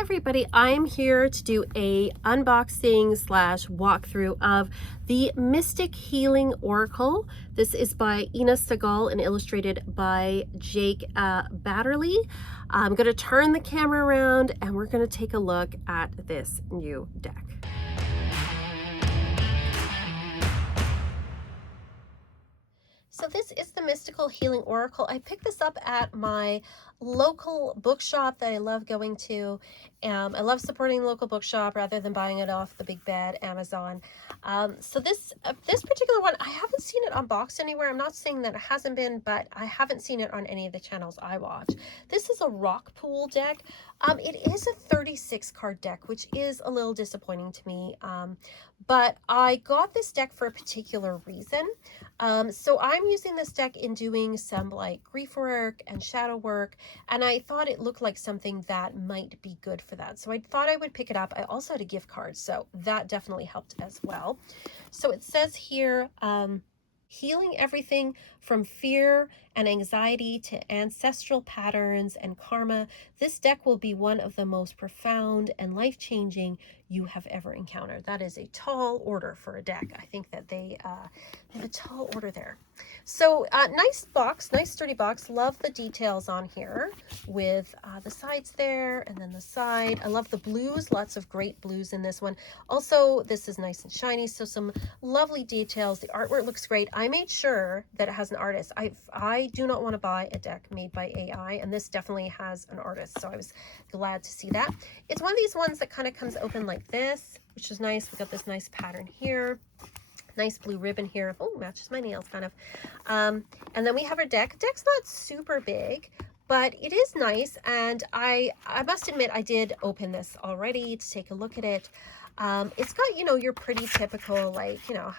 Hi everybody, I am here to do a unboxing slash walkthrough of the Mystic Healing Oracle. This is by Ina Segal and illustrated by Jake Batterley. I'm going to turn the camera around and we're going to take a look at this new deck. So this is the Mystical Healing Oracle. I picked this up at my local bookshop that I love going to. I love supporting the local bookshop rather than buying it off the big bad Amazon. So this particular one, I haven't seen it unboxed anywhere. I'm not saying that it hasn't been, but I haven't seen it on any of the channels I watch. This is a rock pool deck. It is a 36 card deck, which is a little disappointing to me. But I got this deck for a particular reason. So I'm using this deck in doing some like grief work and shadow work, and I thought it looked like something that might be good for that. So I thought I would pick it up. I also had a gift card, so that definitely helped as well. So it says here, healing everything from fear and anxiety to ancestral patterns and karma. This deck will be one of the most profound and life-changing you have ever encountered. That is a tall order for a deck. I think that they have a tall order there. So nice box, nice sturdy box. Love the details on here with the sides there and then the side. I love the blues, lots of great blues in this one. Also, this is nice and shiny, so some lovely details. The artwork looks great. I made sure that it has an artist. I do not want to buy a deck made by AI, and this definitely has an artist, so I was glad to see that. It's one of these ones that kind of comes open like this, which is nice. We got this nice pattern here. Nice blue ribbon here. Oh, matches my nails kind of. And then we have our deck. Deck's not super big, but it is nice. And I must admit, I did open this already to take a look at it. It's got, you know, your pretty typical, like, you know,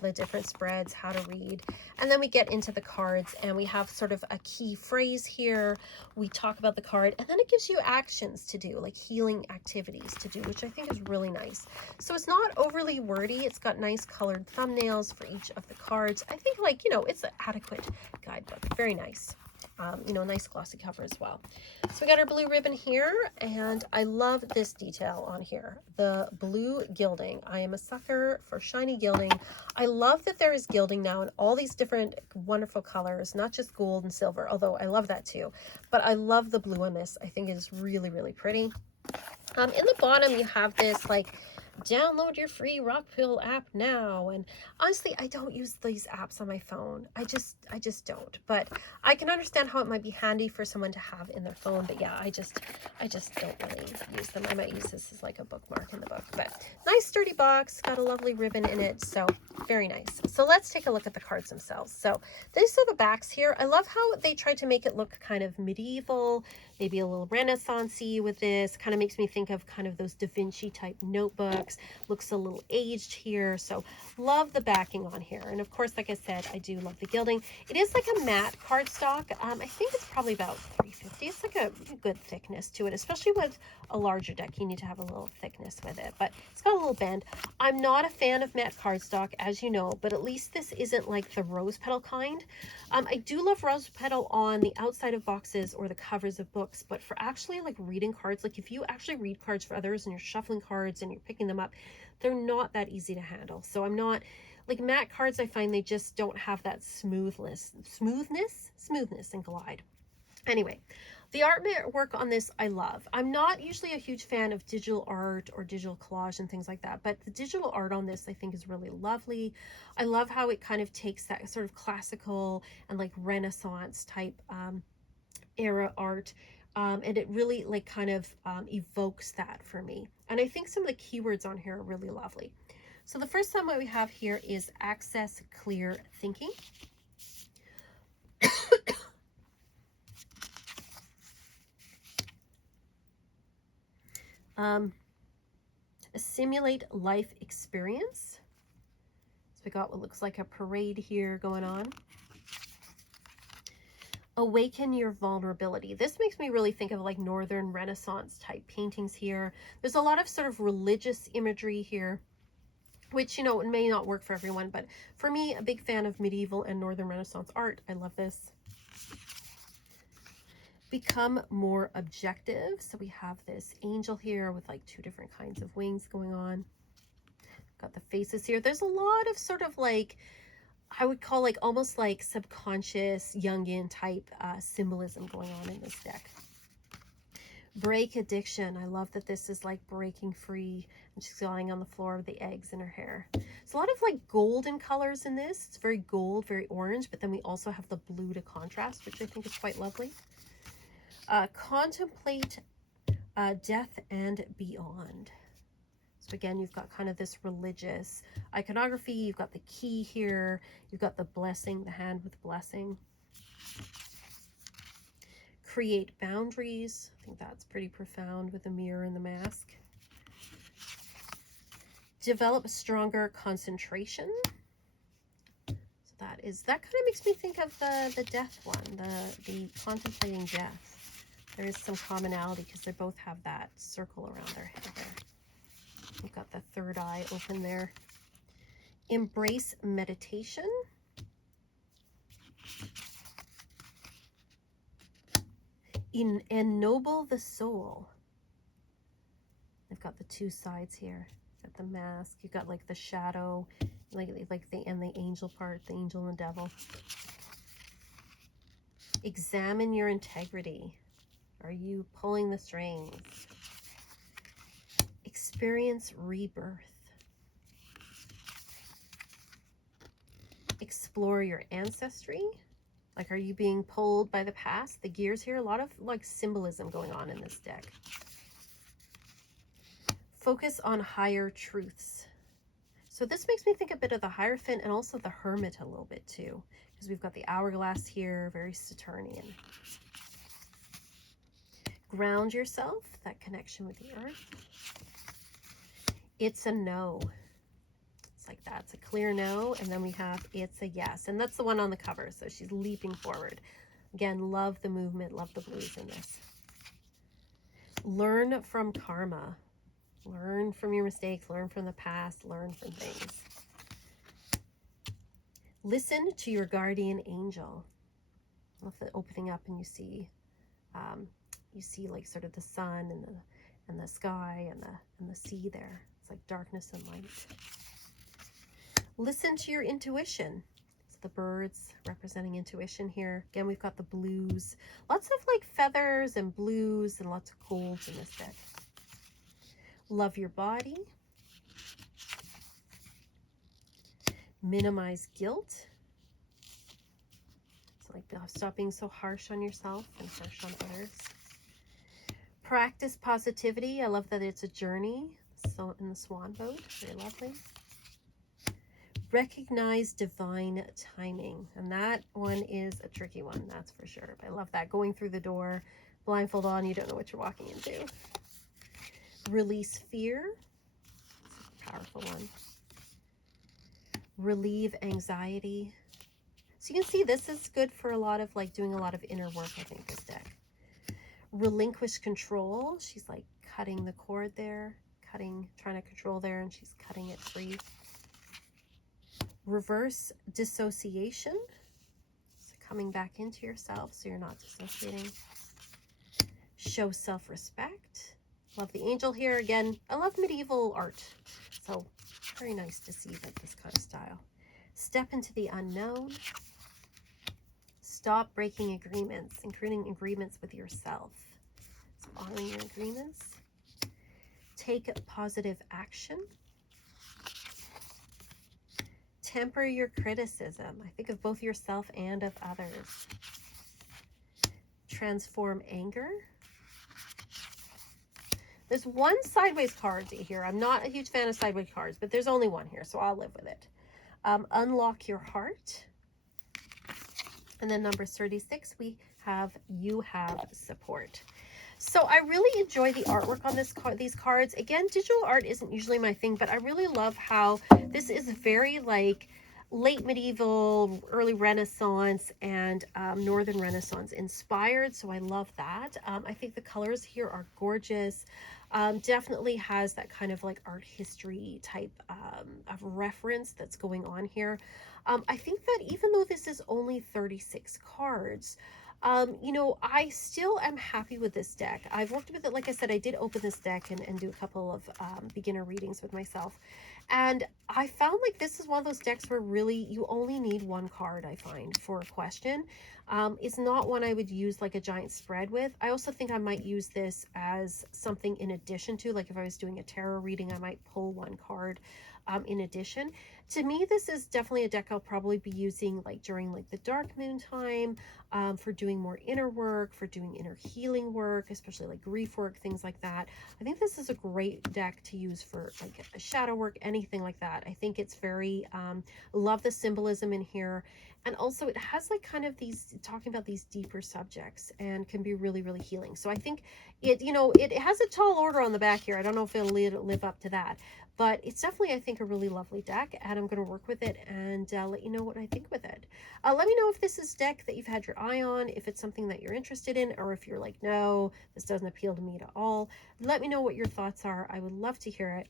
the different spreads, how to read. And then we get into the cards and we have sort of a key phrase here. We talk about the card and then it gives you actions to do, like healing activities to do, which I think is really nice. So it's not overly wordy. It's got nice colored thumbnails for each of the cards. I think, like, you know, it's an adequate guidebook. Very nice. You know, nice glossy cover as well. So we got our blue ribbon here, and I love this detail on here, the blue gilding. I am a sucker for shiny gilding. I love that there is gilding now in all these different wonderful colors, not just gold and silver, although I love that too. But I love the blue on this. I think it is really, really pretty. In the bottom, you have this like, download your free rock pool app now. And honestly, I don't use these apps on my phone. I just don't. But I can understand how it might be handy for someone to have in their phone. But yeah, I just don't really use them. I might use this as like a bookmark in the book. But nice sturdy box, got a lovely ribbon in it. So very nice. So let's take a look at the cards themselves. So these are the backs here. I love how they tried to make it look kind of medieval, maybe a little Renaissance-y with this. Kind of makes me think of kind of those Da Vinci type notebooks. Looks a little aged here, so love the backing on here. And of course, like I said, I do love the gilding. It is like a matte cardstock. I think it's probably about 350. It's like a good thickness to it, especially with a larger deck. You need to have a little thickness with it, but it's got a little bend. I'm not a fan of matte cardstock, as you know, but at least this isn't like the rose petal kind. I do love rose petal on the outside of boxes or the covers of books, but for actually like reading cards, like if you actually read cards for others and you're shuffling cards and you're picking them up, they're not that easy to handle. So I'm not like matte cards. I find they just don't have that smoothness and glide. Anyway, the artwork on this I love. I'm not usually a huge fan of digital art or digital collage and things like that, but the digital art on this I think is really lovely. I love how it kind of takes that sort of classical and like Renaissance type era art, and it really like kind of evokes that for me. And I think some of the keywords on here are really lovely. So the first one we have here is access clear thinking. Simulate life experience. So we got what looks like a parade here going on. Awaken your vulnerability. This makes me really think of like Northern Renaissance type paintings here. There's a lot of sort of religious imagery here, which, you know, it may not work for everyone, but for me, a big fan of medieval and Northern Renaissance art. I love this. Become more objective. So we have this angel here with like 2 different kinds of wings going on. Got the faces here. There's a lot of sort of like, I would call like almost like subconscious Jungian type symbolism going on in this deck. Break addiction. I love that this is like breaking free, and she's lying on the floor with the eggs in her hair. It's a lot of like golden colors in this. It's very gold, very orange, but then we also have the blue to contrast, which I think is quite lovely. Contemplate death and beyond. So again, you've got kind of this religious iconography. You've got the key here. You've got the blessing, the hand with blessing. Create boundaries. I think that's pretty profound with the mirror and the mask. Develop stronger concentration. So that kind of makes me think of the death one, the contemplating death. There is some commonality because they both have that circle around their head there. We've got the third eye open there. Embrace meditation. Ennoble the soul. They've got the 2 sides here. Got the mask. You've got like the shadow, like the angel part, the angel and the devil. Examine your integrity. Are you pulling the strings? Experience rebirth. Explore your ancestry. Like, are you being pulled by the past? The gears here, a lot of like symbolism going on in this deck. Focus on higher truths. So this makes me think a bit of the Hierophant and also the Hermit a little bit too, because we've got the hourglass here, very Saturnian. Ground yourself, that connection with the earth. It's a no. It's like that. It's a clear no. And then we have it's a yes. And that's the one on the cover. So she's leaping forward. Again, love the movement, love the blues in this. Learn from karma. Learn from your mistakes, learn from the past, learn from things. Listen to your guardian angel. I love the opening up and you see like sort of the sun and the sky and the sea there. It's like darkness and light. Listen to your intuition. It's the birds representing intuition here. Again, we've got the blues. Lots of like feathers and blues and lots of golds in this deck. Love your body. Minimize guilt. It's like stop being so harsh on yourself and harsh on others. Practice positivity. I love that it's a journey. So in the swan boat, very lovely. Recognize divine timing. And that one is a tricky one, that's for sure. But I love that. Going through the door, blindfold on, you don't know what you're walking into. Release fear. It's a powerful one. Relieve anxiety. So you can see this is good for a lot of like doing a lot of inner work, I think, this deck. Relinquish control. She's like cutting the cord there, trying to control there, and she's cutting it free. Reverse dissociation. So coming back into yourself so you're not dissociating. Show self-respect. Love the angel here. Again, I love medieval art. So very nice to see that this kind of style. Step into the unknown. Stop breaking agreements, including agreements with yourself. So honoring your agreements. Take positive action. Temper your criticism. I think of both yourself and of others. Transform anger. There's one sideways card here. I'm not a huge fan of sideways cards, but there's only one here, so I'll live with it. Unlock your heart. And then number 36, we have you have support. So I really enjoy the artwork on these cards. Again, digital art isn't usually my thing, but I really love how this is very like late medieval, early Renaissance, and Northern Renaissance inspired. So I love that. I think the colors here are gorgeous. Definitely has that kind of like art history type of reference that's going on here. I think that even though this is only 36 cards, You know, I still am happy with this deck. I've worked with it. Like I said, I did open this deck and do a couple of beginner readings with myself. And I found like this is one of those decks where really you only need one card, I find, for a question. It's not one I would use like a giant spread with. I also think I might use this as something in addition to, like if I was doing a tarot reading, I might pull one card in addition. To me, this is definitely a deck I'll probably be using like during like the dark moon time, for doing more inner work, for doing inner healing work, especially like grief work, things like that. I think this is a great deck to use for like a shadow work, anything like that. I think it's very, love the symbolism in here. And also it has like kind of these, talking about these deeper subjects and can be really, really healing. So I think it, you know, it has a tall order on the back here. I don't know if it'll live up to that. But it's definitely, I think, a really lovely deck, and I'm going to work with it and let you know what I think with it. Let me know if this is a deck that you've had your eye on, if it's something that you're interested in, or if you're like, no, this doesn't appeal to me at all. Let me know what your thoughts are. I would love to hear it.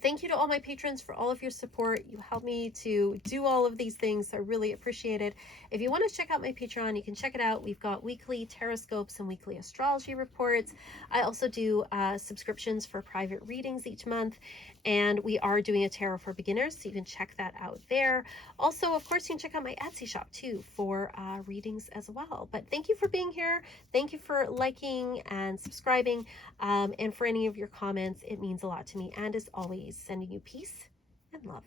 Thank you to all my patrons for all of your support. You help me to do all of these things, so I really appreciate it. If you want to check out my Patreon, you can check it out. We've got weekly Taroscopes and weekly astrology reports. I also do subscriptions for private readings each month, and we are doing a tarot for beginners, so you can check that out there. Also, of course, you can check out my Etsy shop too for readings as well. But thank you for being here. Thank you for liking and subscribing. And for any of your comments, it means a lot to me. And as always, sending you peace and love.